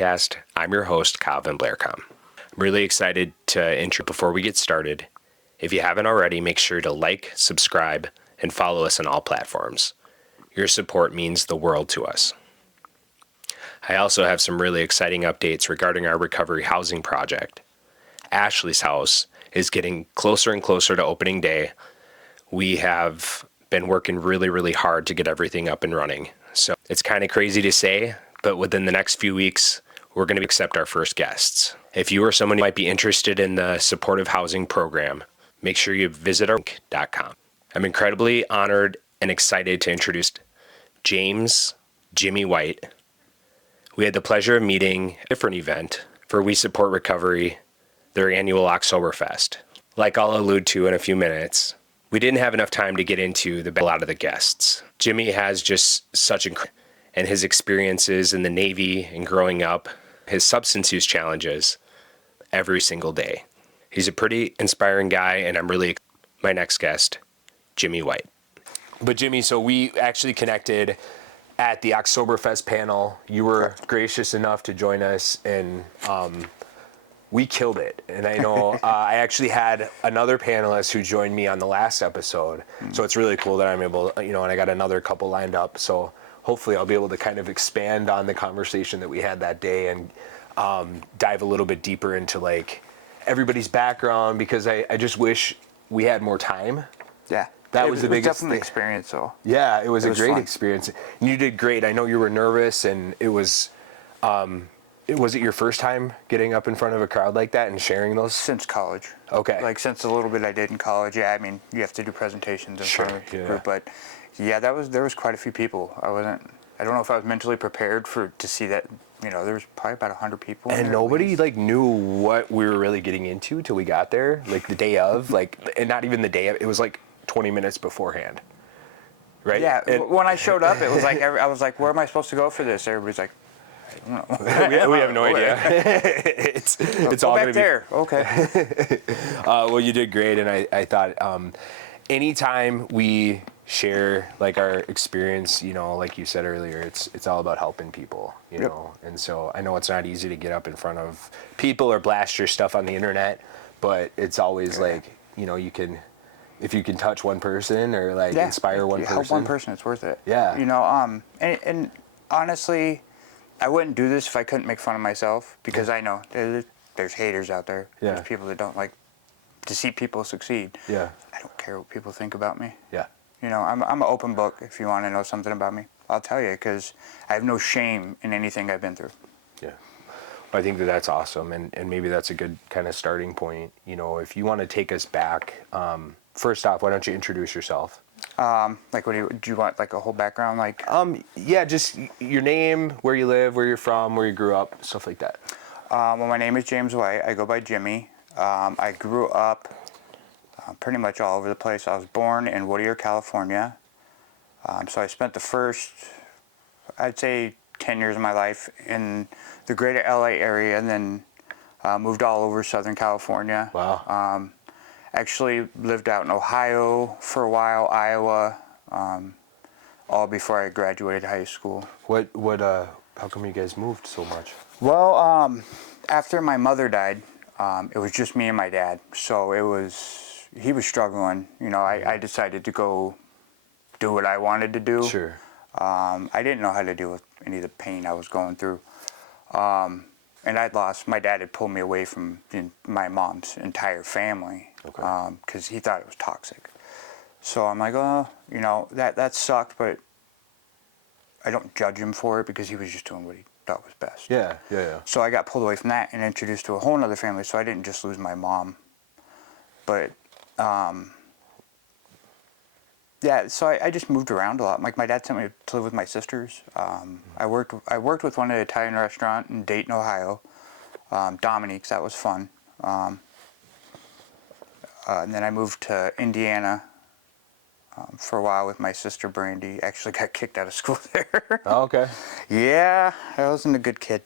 podcast. I'm your host, Calvin Blaircom. I'm really excited to intro. Before we get started, if you haven't already, make sure to like, subscribe, and follow us on all platforms. Your support means the world to us. I also have some really exciting updates regarding our recovery housing project. Ashley's house is getting closer and closer to opening day. We have been working really hard to get everything up and running. So it's kind of crazy to say, but within the next few weeks, we're going to accept our first guests. If you or someone who might be interested in the supportive housing program, make sure you visit our link.com. I'm incredibly honored and excited to introduce Jimmy White. We had the pleasure of meeting a different event for We Support Recovery, their annual Oktoberfest. Like I'll allude to in a few minutes, we didn't have enough time to get into a lot of the guests. Jimmy has just such and his experiences in the Navy and growing up, his substance use challenges every single day. He's a pretty inspiring guy, and I'm really my next guest, Jimmy White. But Jimmy, so we actually connected at the Oktoberfest panel. You were gracious enough to join us, and we killed it. And I know I actually had another panelist who joined me on the last episode. So it's really cool that I'm able, and I got another couple lined up. So hopefully I'll be able to kind of expand on the conversation that we had that day and dive a little bit deeper into like everybody's background, because I just wish we had more time. Yeah. That was the biggest definitely thing. Experience, though. Yeah, it was a great fun. experience. You did great. I know you were nervous, and it was it your first time getting up in front of a crowd like that and sharing those? Since college. Okay. Like since the little bit I did in college. Yeah, I mean, you have to do presentations in front of a group, but yeah, there was quite a few people. I don't know if I was mentally prepared to see that. There was probably about 100 people. And nobody knew what we were really getting into till we got there, like the day of, and not even the day of. It was like 20 minutes beforehand, right? Yeah. When I showed up, it was like I was like, "Where am I supposed to go for this?" Everybody's like, "I don't know." we have no idea. it's all back gonna there. Okay. Well, you did great, and I thought anytime we share like our experience, like you said earlier, it's all about helping people, know. And so I know it's not easy to get up in front of people or blast your stuff on the internet, but it's always like, you can, if you can touch one person or inspire one person. Help one person, it's worth it. Yeah. And honestly, I wouldn't do this if I couldn't make fun of myself, because I know there's haters out there. Yeah. There's people that don't like to see people succeed. Yeah. I don't care what people think about me. Yeah. I'm an open book. If you want to know something about me, I'll tell you, because I have no shame in anything I've been through. Yeah. Well, I think that's awesome, and maybe that's a good kind of starting point. If you want to take us back, first off, why don't you introduce yourself? What do you want, like a whole background, like? Yeah, just your name, where you live, where you're from, where you grew up, stuff like that. Well, my name is James White. I go by Jimmy. I grew up pretty much all over the place. I was born in Whittier, California. So I spent the first, I'd say, 10 years of my life in the greater LA area, and then moved all over Southern California. Wow. Actually lived out in Ohio for a while, Iowa, all before I graduated high school. How come you guys moved so much? Well, after my mother died, it was just me and my dad. So he was struggling. I decided to go do what I wanted to do. Sure. I didn't know how to deal with any of the pain I was going through. And my dad had pulled me away from my mom's entire family. Okay. Because he thought it was toxic. So I'm like, that sucked, but I don't judge him for it, because he was just doing what he thought was best. Yeah. So I got pulled away from that and introduced to a whole other family, so I didn't just lose my mom. But, so I just moved around a lot. Like, my dad sent me to live with my sisters. I worked with one at an Italian restaurant in Dayton, Ohio, Dominique's. That was fun. And then I moved to Indiana for a while with my sister Brandy. Actually got kicked out of school there. Oh, okay. Yeah, I wasn't a good kid.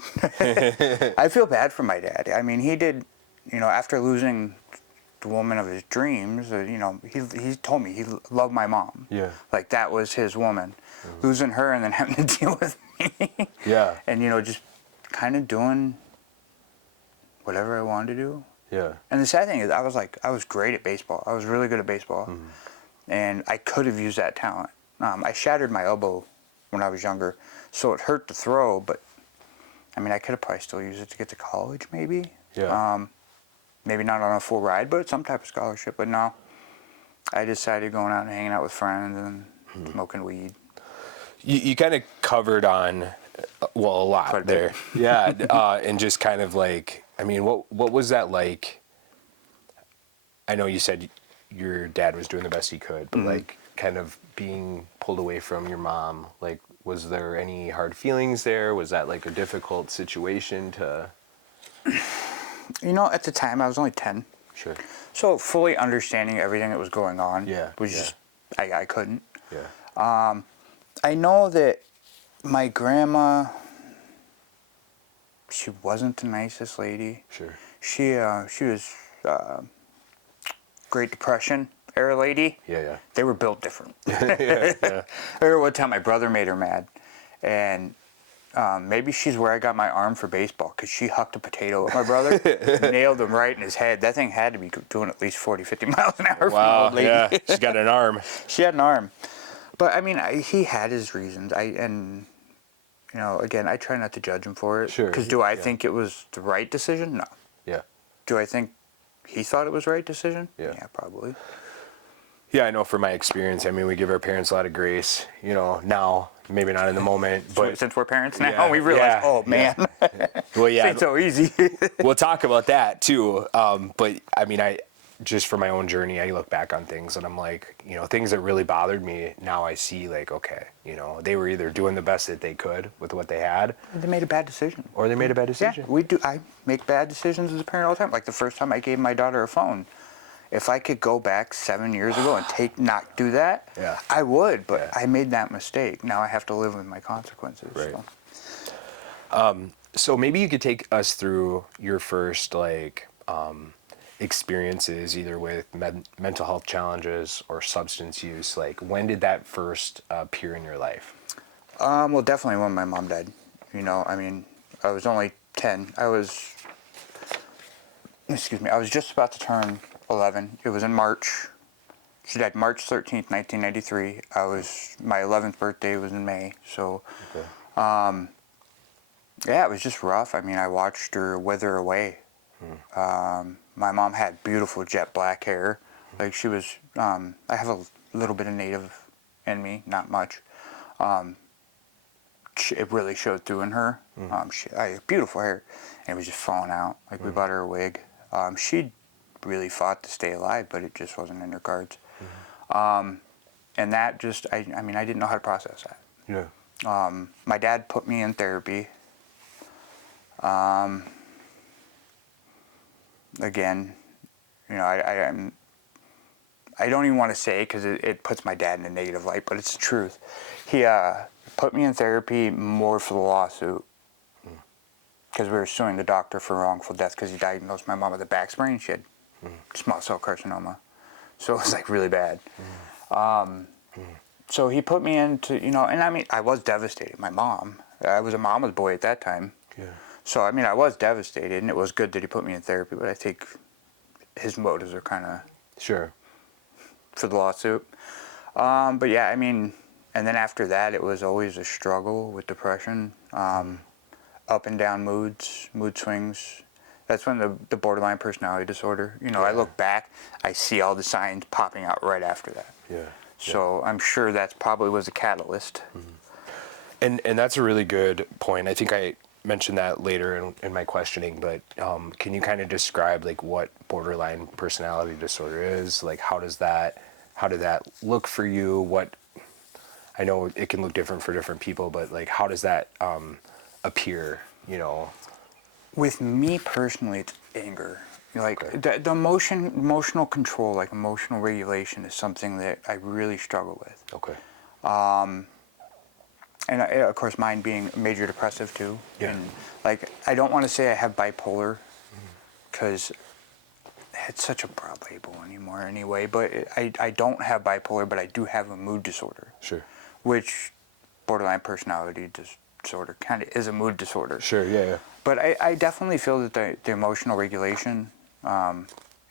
I feel bad for my dad. I mean, he did, after losing the woman of his dreams, he told me he loved my mom. Yeah. Like, that was his woman. Mm-hmm. Losing her and then having to deal with me. Yeah. And, just kind of doing whatever I wanted to do. Yeah. And the sad thing is, I was great at baseball. I was really good at baseball, and I could have used that talent. I shattered my elbow when I was younger, so it hurt to throw. But I mean, I could have probably still used it to get to college, maybe. Yeah. Maybe not on a full ride, but some type of scholarship. But no, I decided going out and hanging out with friends and smoking weed. You kind of covered on, well, a lot Quite a there. bit. Yeah. And just kind of like, I mean, what was that like? I know you said your dad was doing the best he could, but like kind of being pulled away from your mom, like, was there any hard feelings there? Was that like a difficult situation to? At the time I was only 10. Sure. So fully understanding everything that was going on was Yeah. just, I couldn't. Yeah. I know that my grandma, she wasn't the nicest lady. Sure. She was Great Depression era lady. Yeah. They were built different. Yeah. I remember one time my brother made her mad, and maybe she's where I got my arm for baseball, because she hucked a potato at my brother, nailed him right in his head. That thing had to be doing at least 40, 50 miles an hour. Wow. From the old lady. Yeah. She's got an arm. She had an arm. But I mean, he had his reasons. Again, I try not to judge him for it. Sure. Because do I think it was the right decision? No. Yeah. Do I think he thought it was the right decision? Yeah. Yeah, probably. Yeah, I know from my experience. I mean, we give our parents a lot of grace, now, maybe not in the moment, but Since we're parents now, Yeah, we realize, yeah, oh man, well, yeah, it's so easy. we'll talk about that too. But I mean, just for my own journey, I look back on things and I'm like, things that really bothered me. Now I see like, okay, they were either doing the best that they could with what they had, They made a bad decision. or they made a bad decision. Yeah, we do. I make bad decisions as a parent all the time. Like the first time I gave my daughter a phone. If I could go back 7 years ago and not do that, Yeah. I would. But Yeah. I made that mistake. Now I have to live with my consequences. Right. So. So maybe you could take us through your first experiences, either with mental health challenges or substance use. Like, when did that first appear in your life? Well, definitely when my mom died. I mean, I was only 10. I was just about to turn 11. It was in March. She died March 13th, 1993. My 11th birthday was in May. So, Okay. yeah, it was just rough. I mean, I watched her wither away. My mom had beautiful jet black hair. Like she was, I have a little bit of Native in me, not much. It really showed through in her. I had beautiful hair, and it was just falling out. Like we bought her a wig. She really fought to stay alive, but it just wasn't in her cards. And that just, I mean, I didn't know how to process that. Yeah. My dad put me in therapy. Again, I don't even want to say it because it puts my dad in a negative light, but it's the truth. He put me in therapy more for the lawsuit, because we were suing the doctor for wrongful death because he diagnosed my mom with a back sprain. She had small cell carcinoma, so it was like really bad. So he put me into, and I mean, I was devastated. I was a mama's boy at that time. Yeah. So, I mean, I was devastated, and it was good that he put me in therapy, but I think his motives are kind of Sure. for the lawsuit. But yeah, I mean, and then after that, it was always a struggle with depression, up and down moods, mood swings. That's when the borderline personality disorder, I look back, I see all the signs popping out right after that. Yeah. So I'm sure that probably was a catalyst. And that's a really good point. I think I mentioned that later in my questioning, but can you kind of describe like what borderline personality disorder is? Like, how did that look for you? I know it can look different for different people, but like, how does that appear, With me personally, it's anger. Like Okay. the emotional control, like emotional regulation, is something that I really struggle with. Okay. And of course, mine being major depressive too. Yeah. And like, I don't want to say I have bipolar, because it's such a broad label anymore anyway. But I don't have bipolar, but I do have a mood disorder, Sure. which borderline personality disorder. Kind of is a mood disorder. Sure. Yeah. Yeah. But I definitely feel that the emotional regulation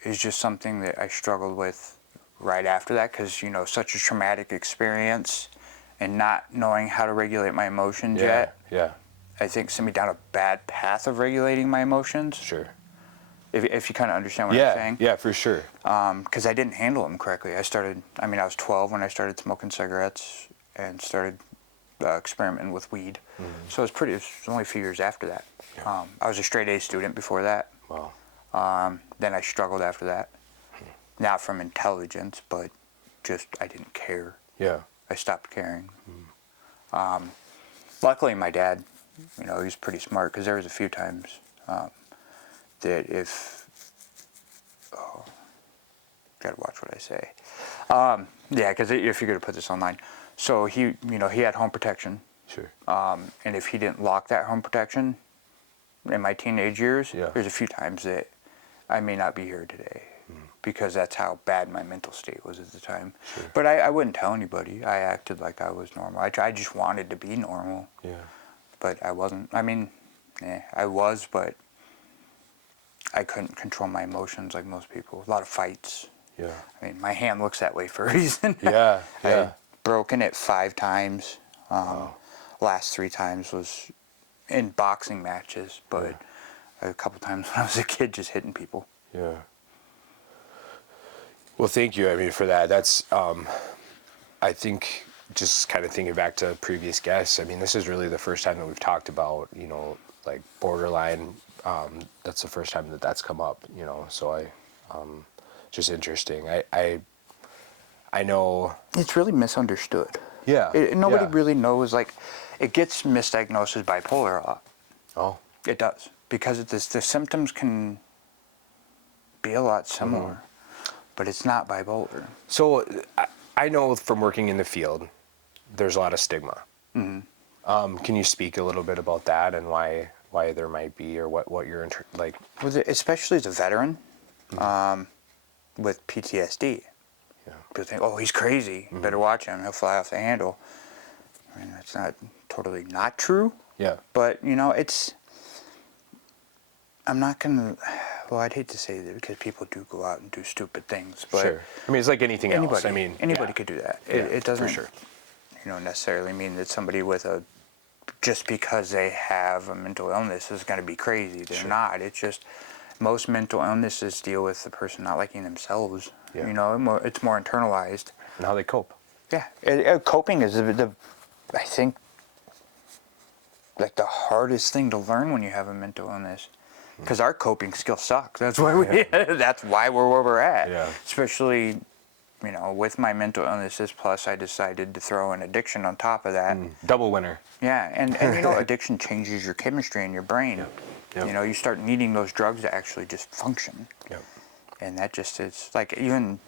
is just something that I struggled with right after that, because, you know, such a traumatic experience and not knowing how to regulate my emotions yet, Yeah. I think sent me down a bad path of regulating my emotions. Sure. If you kind of understand what I'm saying. Yeah, for sure. Because I didn't handle them correctly. I was 12 when I started smoking cigarettes and started experimenting with weed. So it was only a few years after that. Yeah. I was a straight A student before that. Wow. Then I struggled after that. Not from intelligence, but just I didn't care. Yeah. I stopped caring. Luckily, my dad, you know, he's pretty smart, because there was a few times that gotta watch what I say. Yeah, because if you're gonna put this online, so he had home protection. Sure. And if he didn't lock that home protection in my teenage years, Yeah. there's a few times that I may not be here today, because that's how bad my mental state was at the time. Sure. But I wouldn't tell anybody. I acted like I was normal. I just wanted to be normal. Yeah. But I wasn't. I mean, I was, but I couldn't control my emotions like most people. A lot of fights. Yeah. I mean, my hand looks that way for a reason. Yeah. Yeah. I've broken it 5 times. Wow. Last 3 times was in boxing matches, but a couple times when I was a kid, just hitting people. Yeah. Well, thank you. I mean, for that. That's, I think, just kind of thinking back to previous guests, I mean, this is really the first time that we've talked about, you know, like borderline. That's the first time that that's come up, you know, so just interesting. I know. It's really misunderstood. Yeah. Nobody really knows, like, it gets misdiagnosed as bipolar a lot. Oh. It does, because the symptoms can be a lot similar, but it's not bipolar. So I know from working in the field, there's a lot of stigma. Can you speak a little bit about that and why there might be, or what you're like? Especially as a veteran with PTSD. Yeah. People think, oh, he's crazy. Better watch him. He'll fly off the handle. I mean, that's not totally not true. Yeah. But, you know, I'm not going to, well, I'd hate to say that, because people do go out and do stupid things. But Sure. I mean, it's like anything else. I mean, anybody could do that. Yeah, It doesn't, for sure. you know, necessarily mean that somebody just because they have a mental illness is going to be crazy. They're not. It's just most mental illnesses deal with the person not liking themselves. Yeah. You know, it's more internalized. And how they cope. Yeah, coping is I think, like the hardest thing to learn when you have a mental illness, because our coping skills suck. That's why that's why we're where we're at. Yeah. Especially, you know, with my mental illnesses. Plus, I decided to throw an addiction on top of that. Double winner. Yeah, and you know, addiction changes your chemistry in your brain. Yep. You know, you start needing those drugs to actually just function. Yep. And that just is like, even,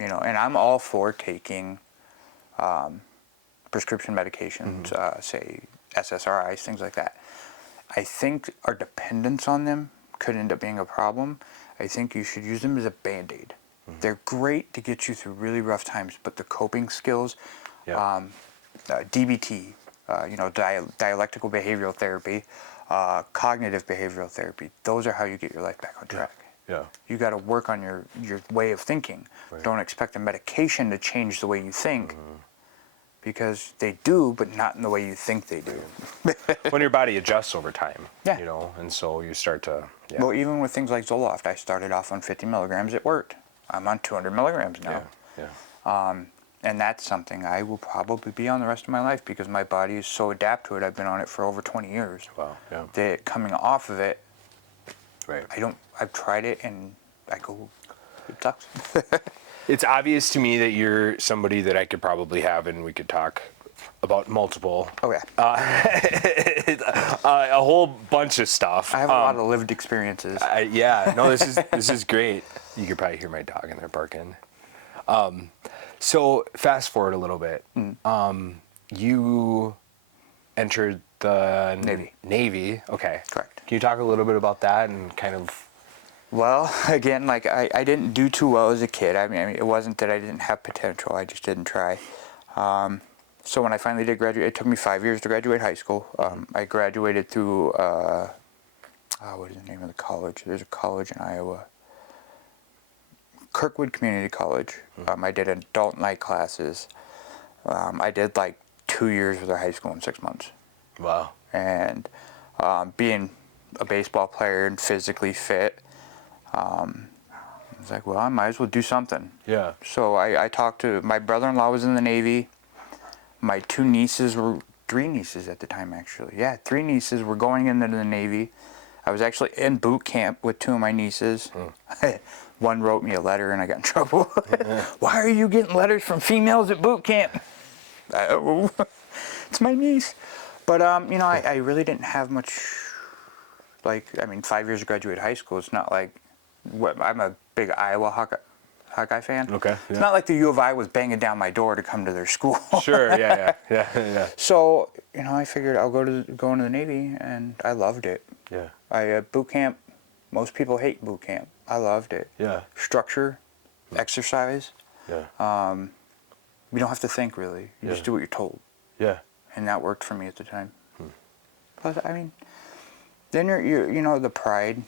you know, and I'm all for taking prescription medications, say SSRIs, things like that. I think our dependence on them could end up being a problem. I think you should use them as a Band-Aid. They're great to get you through really rough times, but the coping skills, DBT, you know, dialectical behavioral therapy, cognitive behavioral therapy, those are how you get your life back on track. Yeah. You got to work on your way of thinking. Right. Don't expect a medication to change the way you think, because they do, but not in the way you think they do. When your body adjusts over time. Yeah. You know, and so you start to. Yeah. Well, even with things like Zoloft, I started off on 50 milligrams. It worked. I'm on 200 milligrams now. Yeah. And that's something I will probably be on the rest of my life, because my body is so adapted to it. I've been on it for over 20 years. Wow. Yeah. That coming off of it, Right. I've tried it and I go, it sucks. It's obvious to me that you're somebody that I could probably have, and we could talk about multiple. Oh, yeah. A whole bunch of stuff. I have a lot of lived experiences. Yeah. No, this is great. You could probably hear my dog in there barking. So fast forward a little bit. You entered the Navy. Okay. Correct. Can you talk a little bit about that and kind of? Well, again, like I didn't do too well as a kid. I mean, it wasn't that I didn't have potential. I just didn't try. So when I finally did graduate, it took me 5 years to graduate high school. I graduated through, what is the name of the college? There's a college in Iowa. Kirkwood Community College. I did adult night classes. I did like 2 years with their high school in 6 months. Wow. And being a baseball player and physically fit, I was like, well, I might as well do something. Yeah. So I talked to, my brother-in-law was in the Navy. My 2 nieces were, 3 nieces at the time actually. Yeah, 3 nieces were going into the Navy. I was actually in boot camp with 2 of my nieces. One wrote me a letter and I got in trouble. Why are you getting letters from females at boot camp? It's my niece. But, you know, I really didn't have much, like, I mean, 5 years to graduate high school. It's not like, I'm a big Iowa Hawkeye fan. Okay. Yeah. It's not like the U of I was banging down my door to come to their school. Sure. Yeah. So, you know, I figured I'll go into the Navy, and I loved it. Yeah. Boot camp, most people hate boot camp. I loved it. Yeah. Structure, exercise. Yeah. You don't have to think really. You just do what you're told. Yeah. And that worked for me at the time. Plus, I mean, then you know, the pride.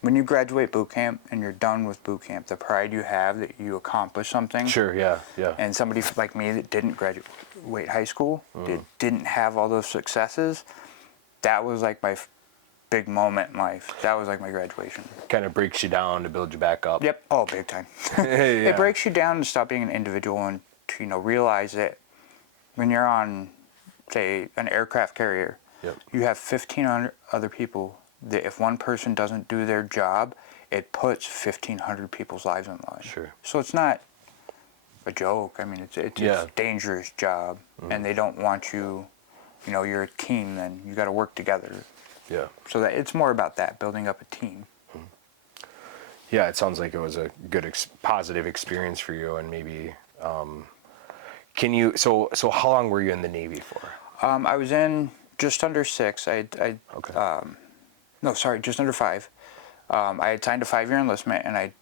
When you graduate boot camp and you're done with boot camp, the pride you have that you accomplished something. Sure. Yeah. Yeah. And somebody like me that didn't graduate high school, that didn't have all those successes, that was like my big moment in life. That was like my graduation. Kind of breaks you down to build you back up. Yep. Oh, big time. Yeah. It breaks you down to stop being an individual and to, you know, realize that when you're on, say, an aircraft carrier, you have 1,500 other people that if one person doesn't do their job, it puts 1,500 people's lives on the line. Sure. So it's not a joke. I mean, it's a dangerous job, and they don't want you, you know, you're a team, then you got to work together. Yeah. So that it's more about that, building up a team. Yeah, it sounds like it was a good, positive experience for you, and maybe, can you, so how long were you in the Navy for? I was in just under 6. Okay. Just under 5. I had signed a 5-year enlistment, and I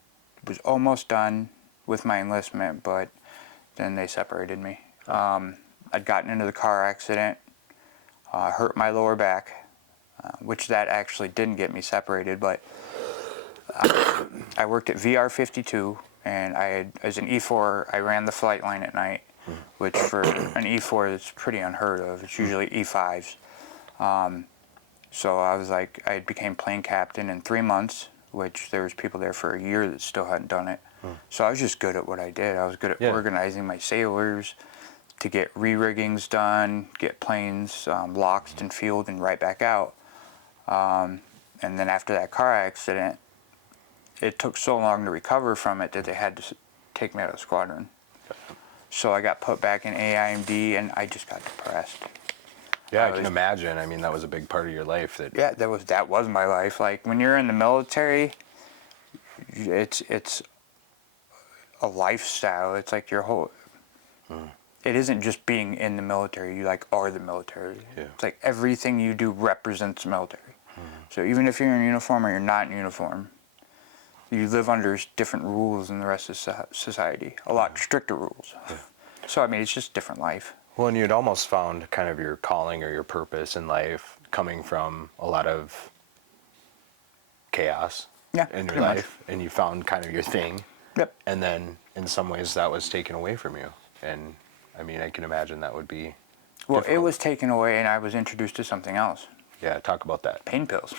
was almost done with my enlistment, but then they separated me. I'd gotten into the car accident, hurt my lower back, which that actually didn't get me separated, but I worked at VR 52, and as an E4, I ran the flight line at night, which for an E4 is pretty unheard of. It's usually E5s. So I was like, I became plane captain in 3 months, which there was people there for a year that still hadn't done it. So I was just good at what I did. I was good at organizing my sailors to get re-riggings done, get planes locked and fueled and right back out. And then after that car accident, it took so long to recover from it that they had to take me out of the squadron. So I got put back in AIMD, and I just got depressed. Yeah, I can imagine. I mean, that was a big part of your life. Yeah, that was my life. Like when you're in the military, it's a lifestyle. It's like your whole. It isn't just being in the military. You like are the military. Yeah. It's like everything you do represents the military. So even if you're in uniform or you're not in uniform, you live under different rules than the rest of society. A lot stricter rules. So I mean, it's just different life. Well, and you'd almost found kind of your calling or your purpose in life coming from a lot of chaos in your life, and you found kind of your thing. Yep. And then in some ways that was taken away from you. And I mean, I can imagine that would be difficult. It was taken away, and I was introduced to something else. Yeah, talk about that. Pain pills.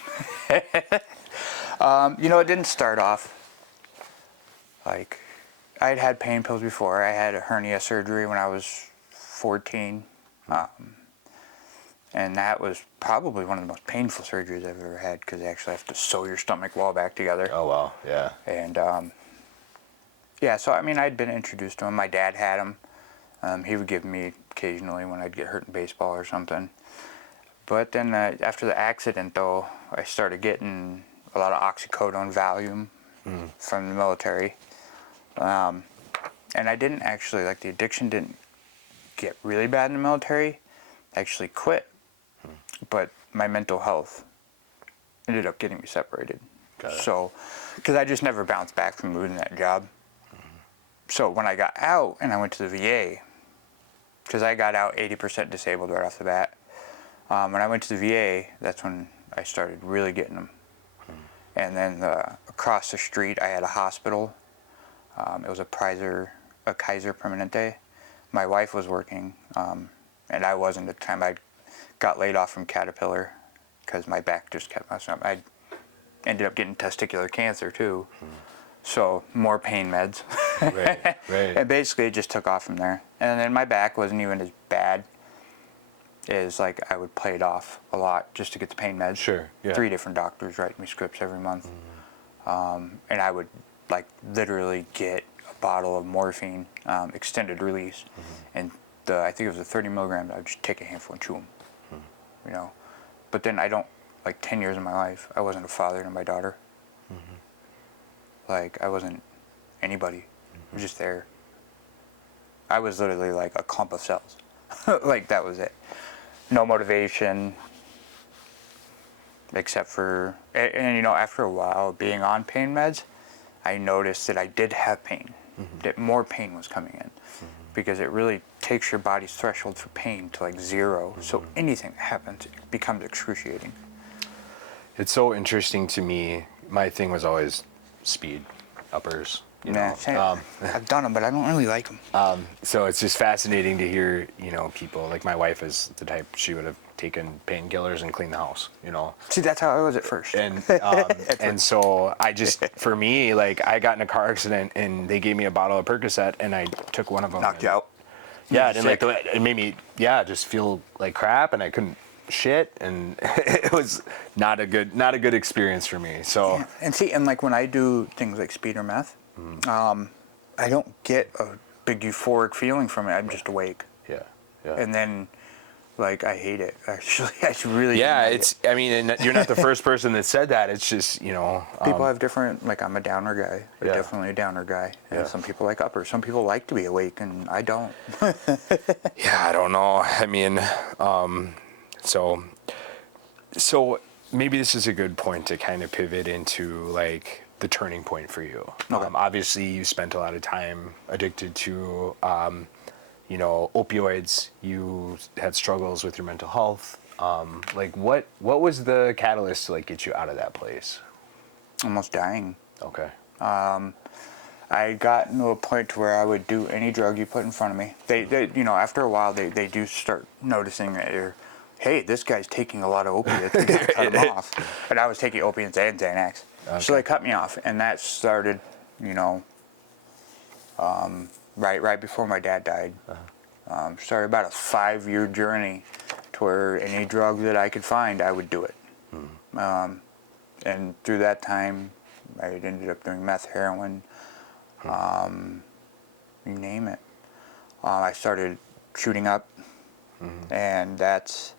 You know, it didn't start off like I'd had pain pills before. I had a hernia surgery when I was 14, and that was probably one of the most painful surgeries I've ever had because they actually have to sew your stomach wall back together. Oh wow, yeah. And so I mean, I'd been introduced to them. My dad had them. He would give me occasionally when I'd get hurt in baseball or something. But then after the accident, though, I started getting a lot of oxycodone, Valium from the military. And I didn't actually, like, the addiction didn't get really bad in the military. I actually quit. But my mental health ended up getting me separated. So, because I just never bounced back from losing that job. So when I got out and I went to the VA, because I got out 80% disabled right off the bat. When I went to the VA, that's when I started really getting them. And then across the street, I had a hospital. It was a Kaiser Permanente. My wife was working, and I wasn't at the time. I got laid off from Caterpillar because my back just kept messing up. I ended up getting testicular cancer too, so more pain meds. Right. And basically it just took off from there. And then my back wasn't even as bad as, like, I would play it off a lot just to get the pain meds. Sure, yeah. 3 different doctors writing me scripts every month. And I would, like, literally get a bottle of morphine, extended release, and I think it was a 30 milligrams. I would just take a handful and chew them, you know. But then 10 years of my life, I wasn't a father to my daughter. Like, I wasn't anybody. I was just there. I was literally like a clump of cells. Like, that was it. No motivation, except for, and you know, after a while being on pain meds, I noticed that I did have pain, that more pain was coming in, because it really takes your body's threshold for pain to like 0. So anything that happens becomes excruciating. It's so interesting to me. My thing was always speed, uppers. You know, I've done them, but I don't really like them. so it's just fascinating to hear, you know, people like my wife is the type, she would have taken painkillers and cleaned the house, you know. See, that's how I was at first. And and so I just, for me, like, I got in a car accident and they gave me a bottle of Percocet and I took one of them. Knocked you out. Yeah, and like it made me, just feel like crap, and I couldn't shit, and it was not a good experience for me. So Yeah. And see, and like when I do things like speed or meth, I don't get a big euphoric feeling from it. I'm just awake. yeah. And then, like, I hate it. Actually, I really. Yeah, hate it's. it. I mean, and you're not the first person that said that. It's just, you know. People have different. Like, I'm a downer guy. I'm Yeah. definitely a downer guy. And Yeah. some people like uppers. Some people like to be awake, and I don't. Yeah, I don't know. I mean, so maybe this is a good point to kind of pivot into like the turning point for you. Okay. Obviously, you spent a lot of time addicted to, you know, opioids. You had struggles with your mental health. Like, what was the catalyst to like get you out of that place? Almost dying. Okay. I had gotten to a point to where I would do any drug you put in front of me. They you know, after a while, they do start noticing that you're, hey, this guy's taking a lot of opiates. We gotta cut him off. But I was taking opiates and Xanax. Okay. So they cut me off, and that started, you know, right before my dad died. Started about a 5-year journey to where any drug that I could find, I would do it. And through that time, I ended up doing meth, heroin, you name it. I started shooting up, and that's,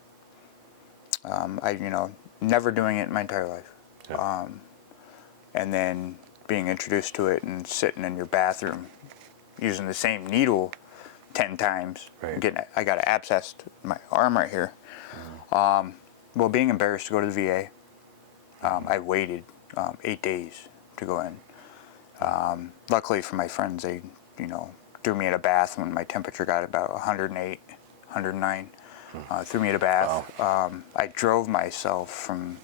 you know, never doing it in my entire life. Yeah. And then being introduced to it and sitting in your bathroom using the same needle 10 times. Right. I got an abscess in my arm right here. Well, being embarrassed to go to the VA, I waited 8 days to go in. Luckily for my friends, they, you know, threw me in a bath when my temperature got about 108, 109. Threw me in a bath. Wow. I drove myself from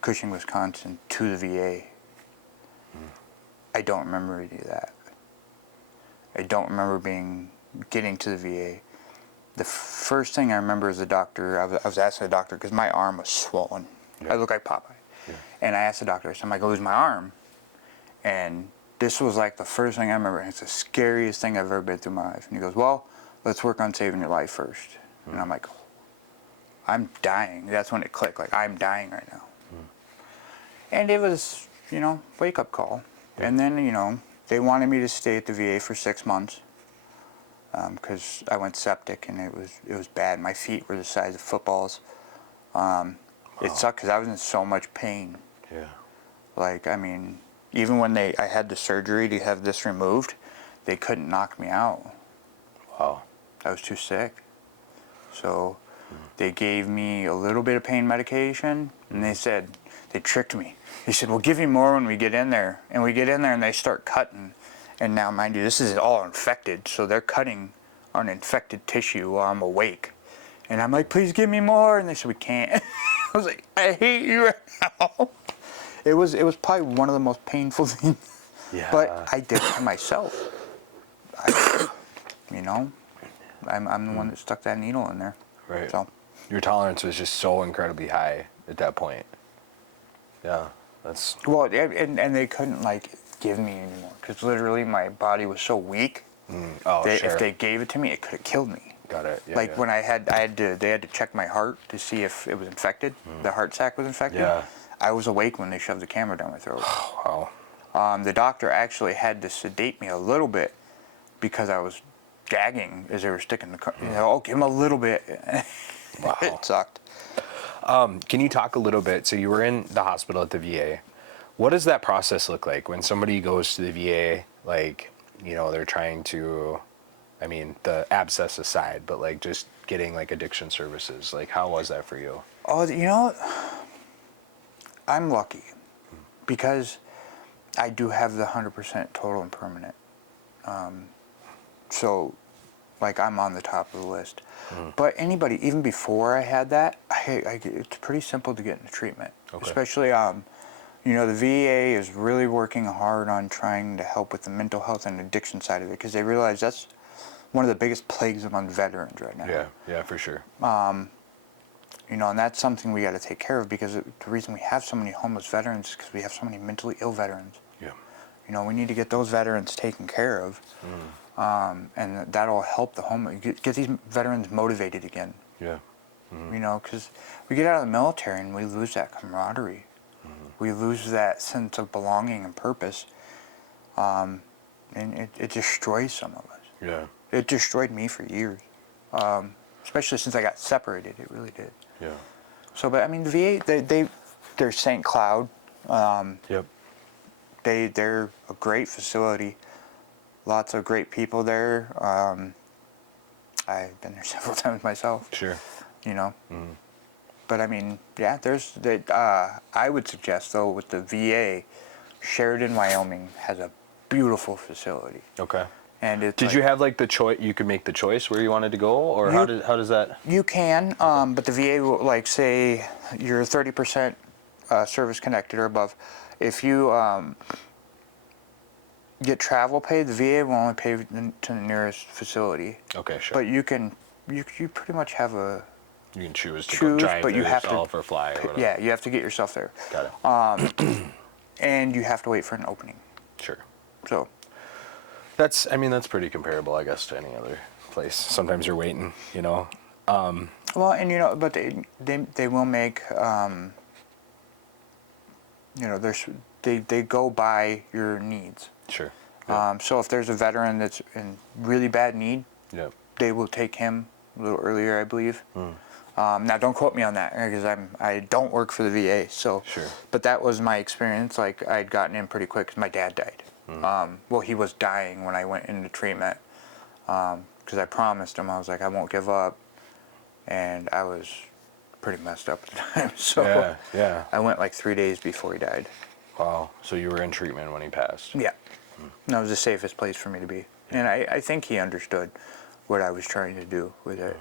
Cushing, Wisconsin to the VA. I don't remember any of that. I don't remember getting to the VA. The first thing I remember is the doctor. I was asking the doctor because my arm was swollen. Yeah. I look like Popeye. Yeah. And I asked the doctor, so I'm like, lose my arm. And this was like the first thing I remember. And it's the scariest thing I've ever been through my life. And he goes, well, let's work on saving your life first. And I'm like, I'm dying. That's when it clicked. Like, I'm dying right now. And it was, you know, wake-up call. Yeah. And then, you know, they wanted me to stay at the VA for 6 months because I went septic and it was bad. My feet were the size of footballs. It sucked because I was in so much pain. Yeah. Like, I mean, even when I had the surgery to have this removed, they couldn't knock me out. Wow. I was too sick. So they gave me a little bit of pain medication, and they tricked me. He said, we'll give you more when we get in there. And we get in there and they start cutting. And now, mind you, this is all infected, so they're cutting on infected tissue while I'm awake. And I'm like, please give me more. And they said, we can't. I was like, I hate you right now. It was probably one of the most painful things. Yeah. But I did it to myself. You know, I'm the one that stuck that needle in there. Right. So. Your tolerance was just so incredibly high at that point. Yeah, that's... Well, and they couldn't like give me anymore because literally my body was so weak. Oh, sure. If they gave it to me, it could have killed me. Got it. Yeah, Like yeah. when they had to check my heart to see if it was infected. The heart sac was infected. Yeah. I was awake when they shoved the camera down my throat. Wow. The doctor actually had to sedate me a little bit because I was gagging as they were sticking the, oh, give him a little bit. Wow. It sucked. Can you talk a little bit? So you were in the hospital at the VA. What does that process look like when somebody goes to the VA? Like, you know, they're trying to, I mean, the abscess aside, but like just getting like addiction services. Like, how was that for you? Oh, you know, I'm lucky because I do have the 100% total and permanent. So, like, I'm on the top of the list. But anybody, even before I had that, it's pretty simple to get into treatment. Okay. Especially, you know, the VA is really working hard on trying to help with the mental health and addiction side of it because they realize that's one of the biggest plagues among veterans right now. Yeah, for sure. You know, and that's something we got to take care of because the reason we have so many homeless veterans is because we have so many mentally ill veterans. Yeah. You know, we need to get those veterans taken care of. And that'll help the homeless, get these veterans motivated again. Yeah. You know, because we get out of the military and we lose that camaraderie. We lose that sense of belonging and purpose. And it destroys some of us. Yeah. It destroyed me for years. Especially since I got separated, it really did. Yeah. So, but I mean, the VA, they're St. Cloud. Yep. They're a great facility. Lots of great people there. I've been there several times myself. Sure. You know. But I mean, yeah, I would suggest though with the VA, Sheridan, Wyoming has a beautiful facility. Okay. And it's Did you have like the choice? You could make the choice where you wanted to go, or how does that? You can, but the VA will like say you're 30% service connected or above. If you get travel paid, the VA will only pay to the nearest facility. Okay, sure. But you pretty much have a You can choose to choose, go drive but you have yourself to or fly or whatever. Yeah, you have to get yourself there. Got it. And you have to wait for an opening. Sure. So That's pretty comparable, I guess, to any other place. Sometimes you're waiting, you know. well, and you know, but they will make you know, they go by your needs. Sure. So if there's a veteran that's in really bad need, Yep. they will take him a little earlier, I believe. Now, don't quote me on that because I don't work for the VA. So, Sure. But that was my experience. Like I'd gotten in pretty quick because my dad died. Well, he was dying when I went into treatment because I promised him I was like I won't give up, and I was pretty messed up at the time. So Yeah. I went like 3 days before he died. Wow. So you were in treatment when he passed. Yeah. That was the safest place for me to be. And I think he understood what I was trying to do with it.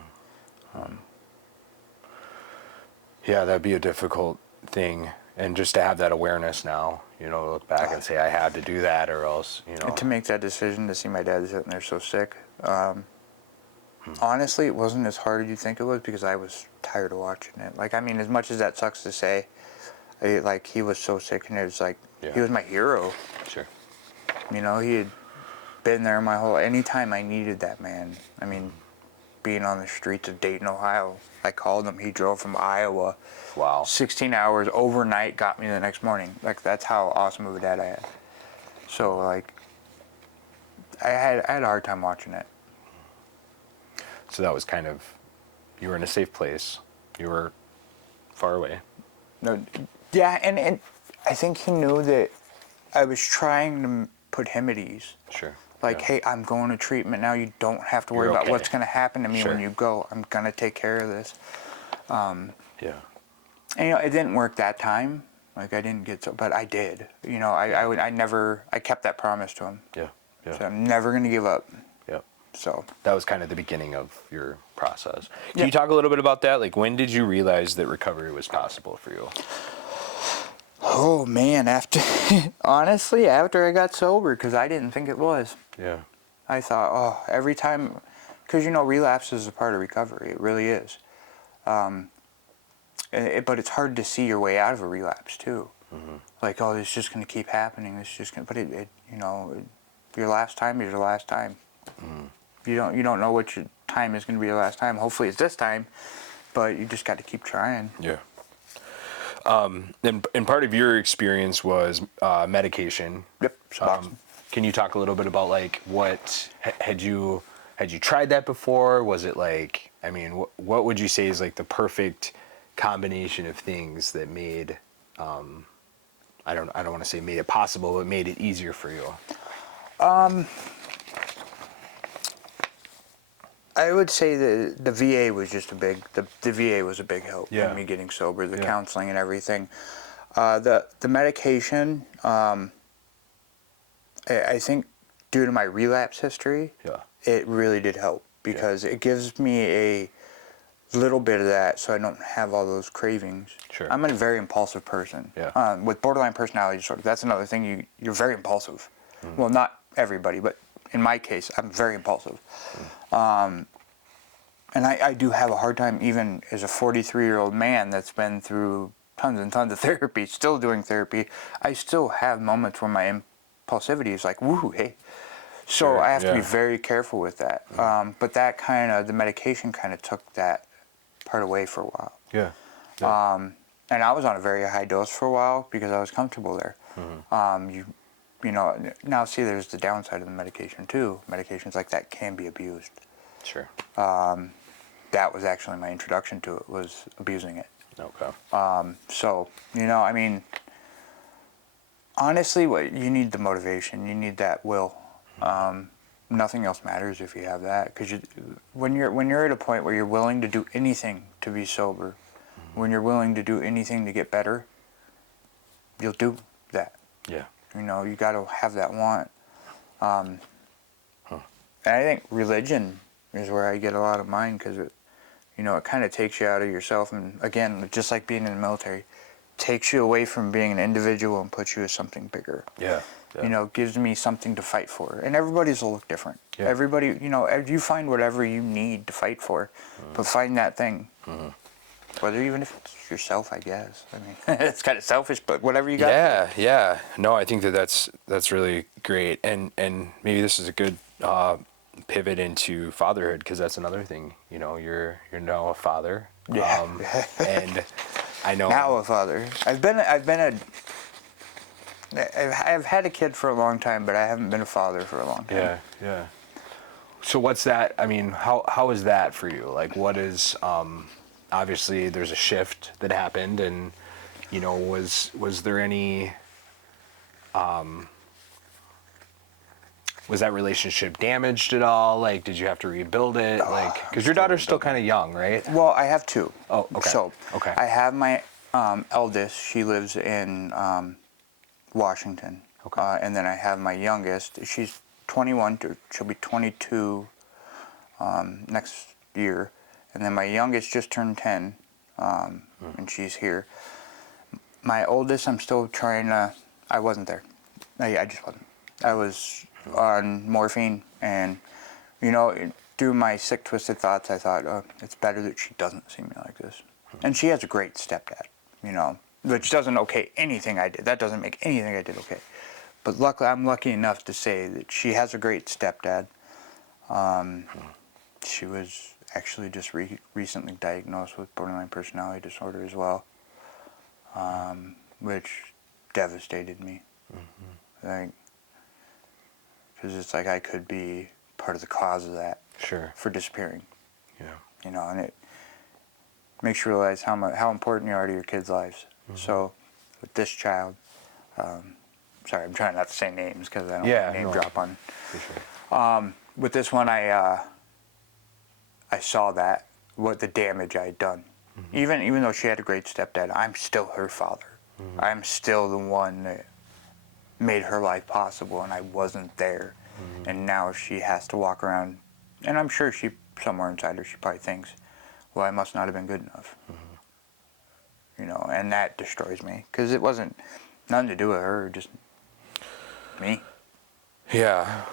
Yeah, that'd be a difficult thing. And just to have that awareness now, you know, look back and say, I had to do that or else, you know. And to make that decision to see my dad sitting there so sick, honestly, it wasn't as hard as you think it was because I was tired of watching it. Like, I mean, as much as that sucks to say, like, he was so sick and it was like, he was my hero. Sure. You know, he had been there anytime I needed that man. I mean, being on the streets of Dayton, Ohio, I called him. He drove from Iowa. Wow. 16 hours overnight, got me the next morning. Like, that's how awesome of a dad I had. So, like, I had a hard time watching it. So that was kind of, you were in a safe place. You were far away. No, yeah, and I think he knew that I was trying to put him at ease. Sure. Like, hey, I'm going to treatment now. You don't have to worry You're about okay. what's going to happen to me Sure. when you go. I'm going to take care of this. Yeah. And, you know, it didn't work that time. Like, I didn't get so, but I did. You know, I kept that promise to him. Yeah. Yeah. So I'm never going to give up. Yep. So that was kind of the beginning of your process. Can Yeah. you talk a little bit about that? Like, when did you realize that recovery was possible for you? oh man, after honestly, after I got sober, because I didn't think it was. Yeah. I thought, oh, every time, because relapse is a part of recovery. It really is. But it's hard to see your way out of a relapse too. Like, oh, it's just going to keep happening. It's just going. But your last time is your last time. You don't know what your time is going to be your last time. Hopefully, it's this time. But you just got to keep trying. Yeah. And part of your experience was medication. Yep. Suboxone. Can you talk a little bit about like had you tried that before? Was it like, I mean, what would you say is like the perfect combination of things that made I don't want to say made it possible, but made it easier for you? I would say the VA was just the VA was a big help Yeah. in me getting sober. The Yeah. counseling and everything. The medication. I think due to my relapse history, Yeah. it really did help because it gives me a little bit of that so I don't have all those cravings. Sure. I'm a very impulsive person. Yeah. With borderline personality disorder, that's another thing. You're very impulsive. Well, not everybody, but in my case, I'm very impulsive. And I do have a hard time, even as a 43-year-old man that's been through tons and tons of therapy, still doing therapy, I still have moments where my impulsivity is like, woo, hey. So Sure, I have to be yeah. very careful with that. But that the medication kind of took that part away for a while. Yeah. And I was on a very high dose for a while because I was comfortable there. Now see, there's the downside of the medication too. Medications like that can be abused. Sure. That was actually my introduction to it, was abusing it. Okay. So, I mean, honestly, you need the motivation, you need that will. Nothing else matters if you have that, because when you're at a point where you're willing to do anything to be sober, when you're willing to do anything to get better, you'll do that. Yeah. You got to have that want. And I think religion is where I get a lot of mine, because it kind of takes you out of yourself, and again, just like being in the military, takes you away from being an individual and puts you as something bigger. Yeah. Gives me something to fight for. And everybody's will look different. Yeah. Everybody, you find whatever you need to fight for, but find that thing. Whether even if it's yourself, I guess. I mean, it's kind of selfish, but whatever you got. Yeah, yeah. No, I think that's really great, and maybe this is a good pivot into fatherhood, because that's another thing. You're now a father. Yeah. And I know Now a father. I've had a kid for a long time, but I haven't been a father for a long time. Yeah, yeah. So what's that? I mean, how is that for you? Like, what is obviously there's a shift that happened, and was there any was that relationship damaged at all? Like, did you have to rebuild it? Like, because your daughter's still kind of young, right? Well, I have two. Oh, okay. So Okay. I have my eldest. She lives in Washington. Okay. And then I have my youngest. She's 21. She'll be 22 next year. And then my youngest just turned 10, and she's here. My oldest, I'm still trying to. I wasn't there. I just wasn't. I was on morphine, and through my sick, twisted thoughts, I thought, oh, it's better that she doesn't see me like this. And she has a great stepdad, which doesn't okay anything I did. That doesn't make anything I did okay. But luckily, I'm lucky enough to say that she has a great stepdad. She was actually just recently diagnosed with borderline personality disorder as well, which devastated me. Like, because it's like I could be part of the cause of that. Sure. For disappearing. Yeah. And it makes you realize how important you are to your kids' lives. So, with this child, sorry, I'm trying not to say names because I don't want to name drop on. For sure. With this one, I saw what the damage I had done. Even though she had a great stepdad, I'm still her father. I'm still the one that made her life possible, and I wasn't there. And now she has to walk around And I'm sure she, somewhere inside her, she probably thinks, well, I must not have been good enough. You know, and that destroys me, because it wasn't nothing to do with her, just me. Yeah.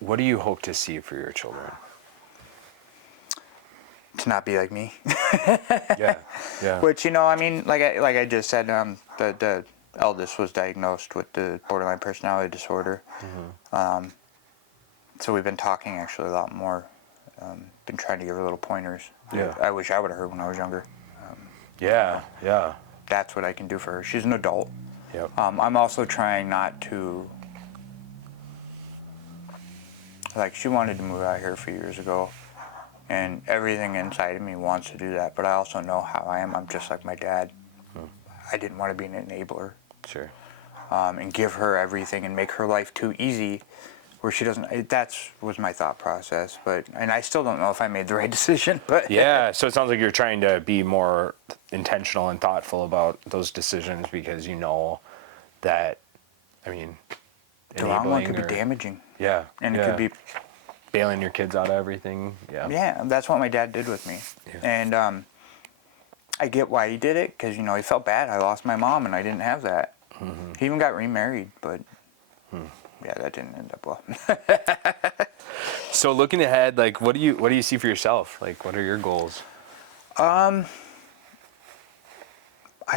What do you hope to see for your children? To not be like me. Yeah. Yeah. Which, you know, I mean, like I just said, the eldest was diagnosed with the borderline personality disorder. So we've been talking actually a lot more. Been trying to give her little pointers. Yeah. I wish I would have heard when I was younger. Yeah. Yeah. That's what I can do for her. She's an adult. Yep. I'm also trying not to, like, she wanted to move out here a few years ago, and everything inside of me wants to do that, but I also know how I am. I'm just like my dad. I didn't want to be an enabler. Sure. And give her everything and make her life too easy where she doesn't. That's was my thought process, and I still don't know if I made the right decision, but Yeah, so it sounds like you're trying to be more intentional and thoughtful about those decisions because you know that, I mean, the wrong one could enabling be damaging, Yeah. and yeah. it could be, bailing your kids out of everything. Yeah. yeah, that's what my dad did with me. Yeah. And I get why he did it, because, you know, he felt bad. I lost my mom and I didn't have that. He even got remarried, but yeah, that didn't end up well. So looking ahead, like what do you see for yourself? Like what are your goals? I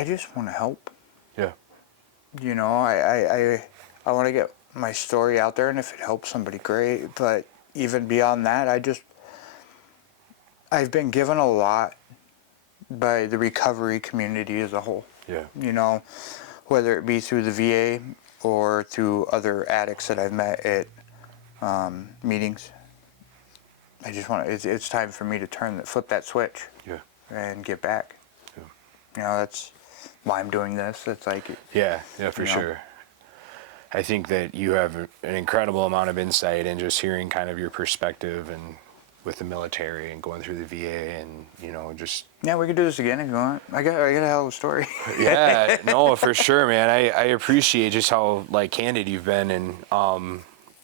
just want to help. Yeah. You know, I want to get my story out there, and if it helps somebody, great. But even beyond that, I've been given a lot by the recovery community as a whole. Yeah. You know, whether it be through the VA or through other addicts that I've met at meetings. I just want it's time for me to flip that switch. Yeah. And get back. Yeah. You know, that's why I'm doing this. It's like, Yeah, for you know. sure. I think that you have an incredible amount of insight and just hearing kind of your perspective and with the military and going through the VA and, you know, just... Yeah, we could do this again if you want. I got a hell of a story. Yeah, no, for sure, man. I appreciate just how, like, candid you've been and,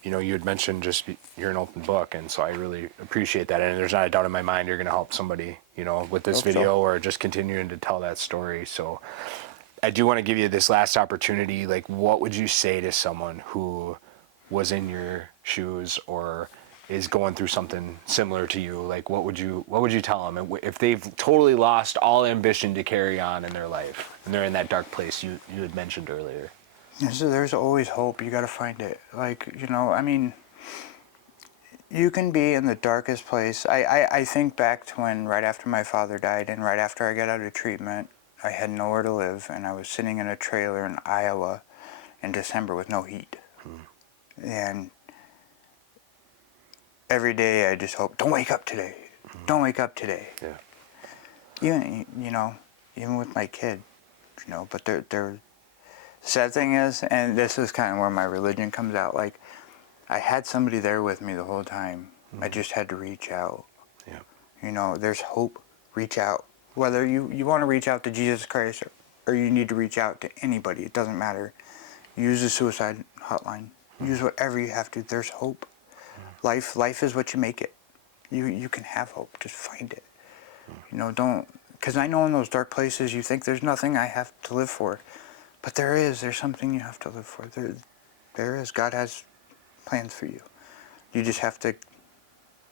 you know, you had mentioned just you're an open book, and so I really appreciate that. And there's not a doubt in my mind you're going to help somebody, you know, with this Hope so. video or just continuing to tell that story. So I do want to give you this last opportunity. Like, what would you say to someone who was in your shoes or is going through something similar to you? Like, what would you tell them if they've totally lost all ambition to carry on in their life and they're in that dark place you had mentioned earlier? So there's always hope. You got to find it. Like, you know, I mean, you can be in the darkest place. I think back to when right after my father died and right after I got out of treatment, I had nowhere to live, and I was sitting in a trailer in Iowa in December with no heat. And every day I just hope, don't wake up today. Don't wake up today. Yeah. Even, you know, even with my kid, you know, but they're sad thing is, and this is kind of where my religion comes out, like, I had somebody there with me the whole time. I just had to reach out. Yeah. You know, there's hope. Reach out. Whether you want to reach out to Jesus Christ or you need to reach out to anybody, it doesn't matter. Use the suicide hotline. Use whatever you have to. There's hope. Life is what you make it. You can have hope. Just find it. You know, don't, because I know in those dark places you think there's nothing I have to live for. But there is. There's something you have to live for. There is. God has plans for you. You just have to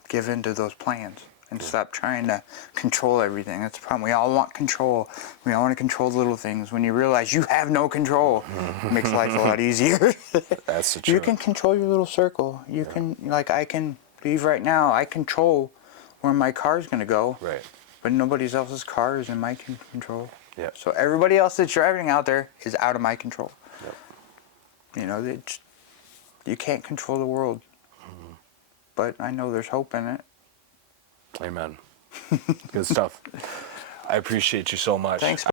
give in to those plans and stop trying to control everything. That's the problem. We all want control. We all want to control little things. When you realize you have no control, it makes life a lot easier. That's the truth. You can control your little circle. You can, like, I can leave right now. I control where my car's going to go. Right. But nobody else's car is in my control. Yeah. So everybody else that's driving out there is out of my control. Yep. You know, you can't control the world. But I know there's hope in it. Amen. Good stuff. I appreciate you so much. Thanks,